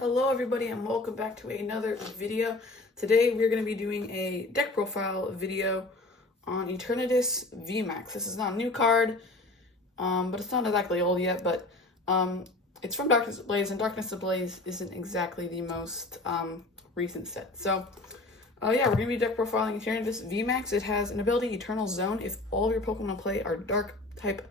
Hello everybody and welcome back to another video. Today we're going to be doing a deck profile video on Eternatus VMAX. This is not a new card, but it's not exactly old yet, but it's from Darkness Ablaze, and Darkness Ablaze isn't exactly the most recent set. So yeah, we're going to be deck profiling Eternatus VMAX. It has an ability, Eternal Zone. If all of your Pokemon in play are dark type,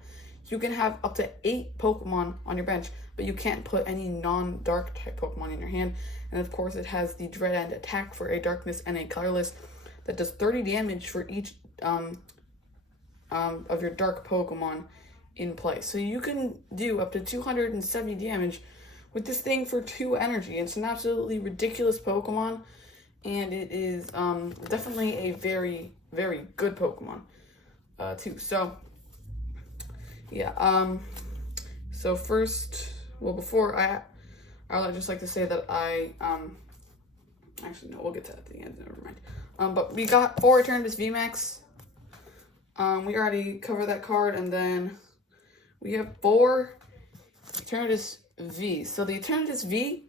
you can have up to 8 Pokemon on your bench, but you can't put any non-dark type Pokemon in your hand. And of course, it has the Dread End attack for a darkness and a colorless that does 30 damage for each of your dark Pokemon in play. So you can do up to 270 damage with this thing for 2 energy. It's an absolutely ridiculous Pokemon, and it is definitely a very, very good Pokemon too. So yeah, so first, well, before I would just like to say that actually, no, we'll get to that at the end, never mind. But we got 4 Eternatus VMAX. We already covered that card, and then we have 4 Eternatus V. So the Eternatus V,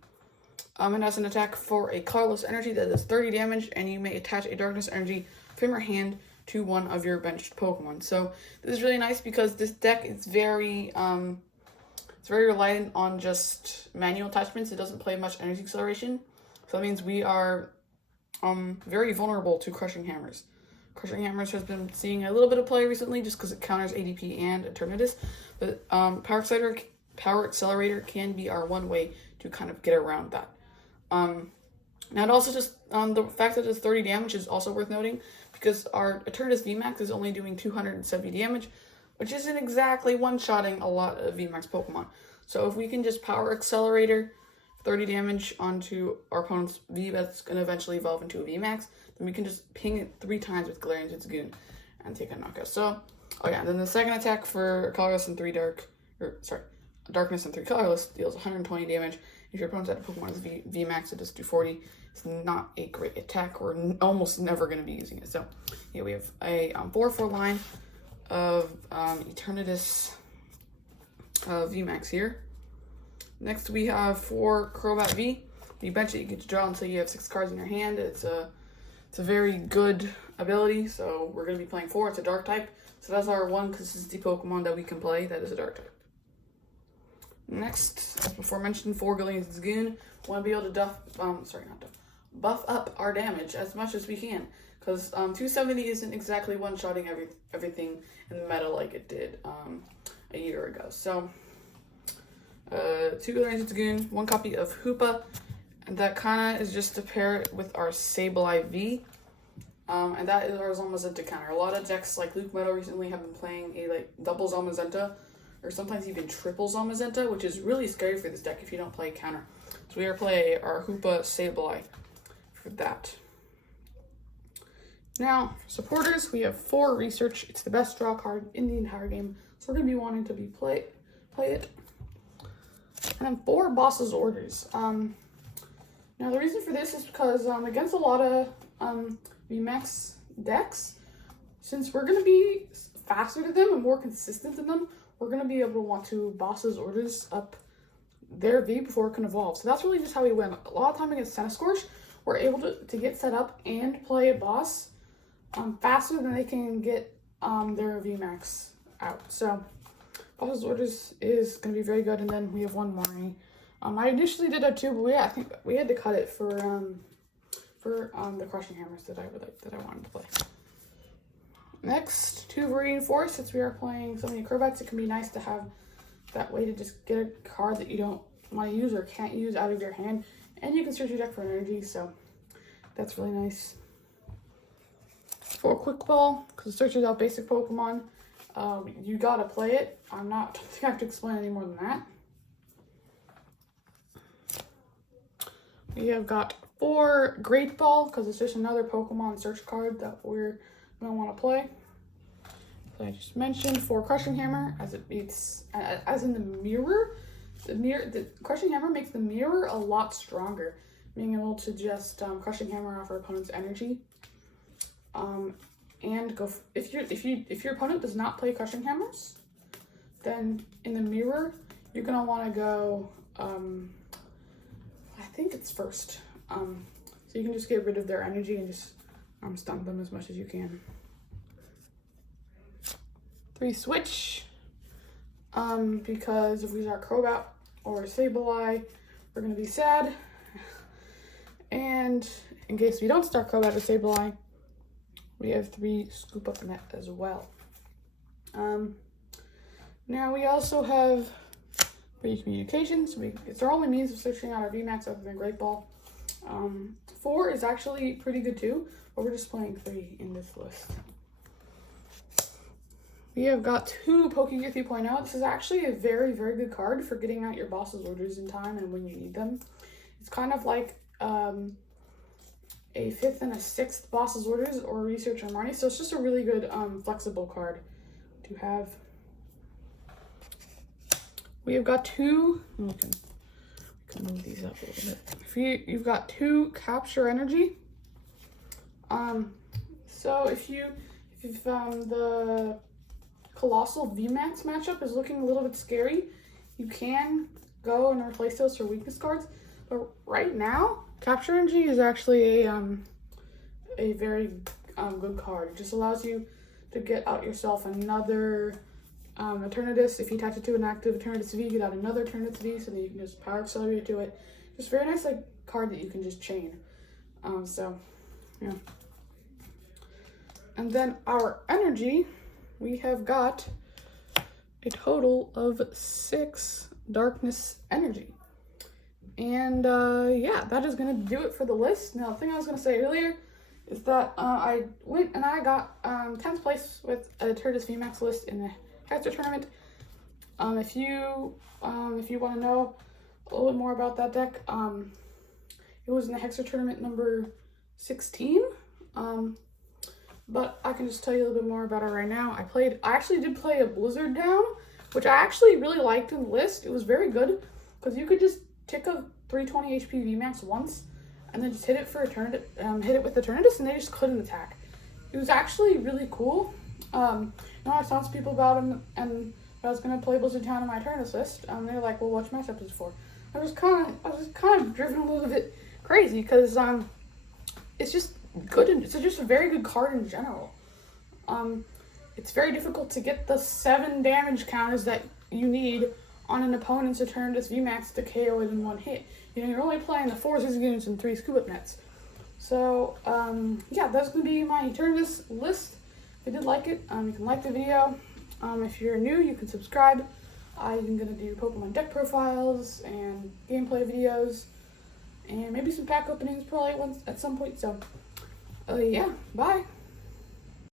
it has an attack for a colorless energy that does 30 damage, and you may attach a darkness energy from your hand to one of your benched Pokemon. So this is really nice because this deck is very reliant on just manual attachments. It doesn't play much energy acceleration. So that means we are very vulnerable to Crushing Hammers. Crushing Hammers has been seeing a little bit of play recently just because it counters ADP and Eternatus. But Power Accelerator can be our one way to kind of get around that. Now it also just, the fact that it's 30 damage is also worth noting, because our Eternatus VMAX is only doing 270 damage, which isn't exactly one-shotting a lot of VMAX Pokemon. So if we can just Power Accelerator 30 damage onto our opponent's V that's going to eventually evolve into a VMAX, then we can just ping it 3 times with Galarian Zigzagoon and take a knockout. So, oh yeah, and then the second attack for colorless and 3 darkness and 3 colorless deals 120 damage. If your opponent's at a Pokemon is VMAX, it does 240. It's not a great attack. We're almost never going to be using it. So, yeah, we have a 4/4 line of Eternatus VMAX here. Next, we have 4 Crobat V. The bench that you get to draw until you have 6 cards in your hand. It's a very good ability. So we're going to be playing 4. It's a dark type. So that's our one consistency Pokemon that we can play that is a dark type. Next, as before mentioned, 4 Galarian Zigzagoon. Want to be able to buff up our damage as much as we can, because 270 isn't exactly one-shotting everything in the meta like it did a year ago. So 2 Galarian Zigzagoon, 1 copy of Hoopa, and that kind of is just to pair it with our Sableye V, and that is our Zamazenta counter. A lot of decks like Luke Meadow recently have been playing a double Zamazenta, or sometimes even triple Zamazenta, which is really scary for this deck if you don't play counter. So we are playing our Hoopa Sableye for that. Now, for supporters, we have 4 Research. It's the best draw card in the entire game, so we're going to be wanting to play it. And then 4 Boss's Orders. Now, the reason for this is because against a lot of VMAX decks, since we're going to be faster than them and more consistent than them, we're going to be able to want to Boss's Orders up their V before it can evolve. So that's really just how we win. A lot of time against Centiskorch, we're able to get set up and play a boss faster than they can get their VMAX out. So Boss's Orders is going to be very good. And then we have 1 Marnie. I initially did have 2, but I think we had to cut it for the Crushing Hammers that I wanted to play. Next, 2 Viridian Forest. Since we are playing so many Crobats, it can be nice to have that way to just get a card that you don't want to use or can't use out of your hand, and you can search your deck for energy, so that's really nice. 4 Quick Ball, because it searches out basic Pokemon. You gotta play it. I don't think I have to explain any more than that. We have got 4 Great Ball, because it's just another Pokemon search card that we're going to want to play. So I just mentioned 4 Crushing Hammer, as in the mirror. The Crushing Hammer makes the mirror a lot stronger, being able to just Crushing Hammer off our opponent's energy. And go if your opponent does not play Crushing Hammers, then in the mirror you're gonna want to go. I hits first. So you can just get rid of their energy and just stun them as much as you can. 3 switch. Because if we start Crobat or Sableye, we're gonna be sad. And in case we don't start Crobat or Sableye, we have 3 Scoop Up Net as well. Now we also have Viridian Communication. So it's our only means of searching out our VMAX other than Great Ball. 4 is actually pretty good too, but we're just playing 3 in this list. We have got 2 Pokegear 3.0. This is actually a very, very good card for getting out your boss's orders in time and when you need them. It's kind of like a 5th and a 6th boss's orders or research on Marnie. So it's just a really good flexible card to have. We have got 2. We can move these up a little bit. You've got 2 Capture Energy. So if you've the Colossal VMAX matchup is looking a little bit scary, you can go and replace those for weakness cards. But right now, Capture Energy is actually a very good card. It just allows you to get out yourself another Eternatus. If you attach it to an active Eternatus V, you get out another Eternatus V, so that you can just power accelerate to it. Just very nice card that you can just chain. So yeah. And then our energy, we have got a total of 6 Darkness Energy. And yeah, that is going to do it for the list. Now, the thing I was going to say earlier is that I went and I got 10th place with a Eternatus VMAX list in the Hexer tournament. If you want to know a little bit more about that deck, it was in the Hexer tournament number 16. But I can just tell you a little bit more about it right now. I actually did play a Blizzard down, which I actually really liked in the list. It was very good because you could just tick a 320 HP VMAX once and then just hit it for hit it with Eternatus, and they just couldn't attack. It was actually really cool. I saw some people about him, and I was gonna play Blizzard Town on my Eternatus list. They were like, "Well, which matchup is it for?" I was kind of driven a little bit crazy because it's just good. It's just a very good card in general. It's very difficult to get the 7 damage counters that you need on an opponent's Eternatus VMAX to KO it in one hit. You know, you're only playing the 4 Zigzagoons and 3 Scoop Up Nets. So, yeah, that's going to be my Eternatus list. If you did like it, you can like the video. If you're new, you can subscribe. I'm going to do Pokemon deck profiles and gameplay videos. And maybe some pack openings probably at some point. So, yeah, bye.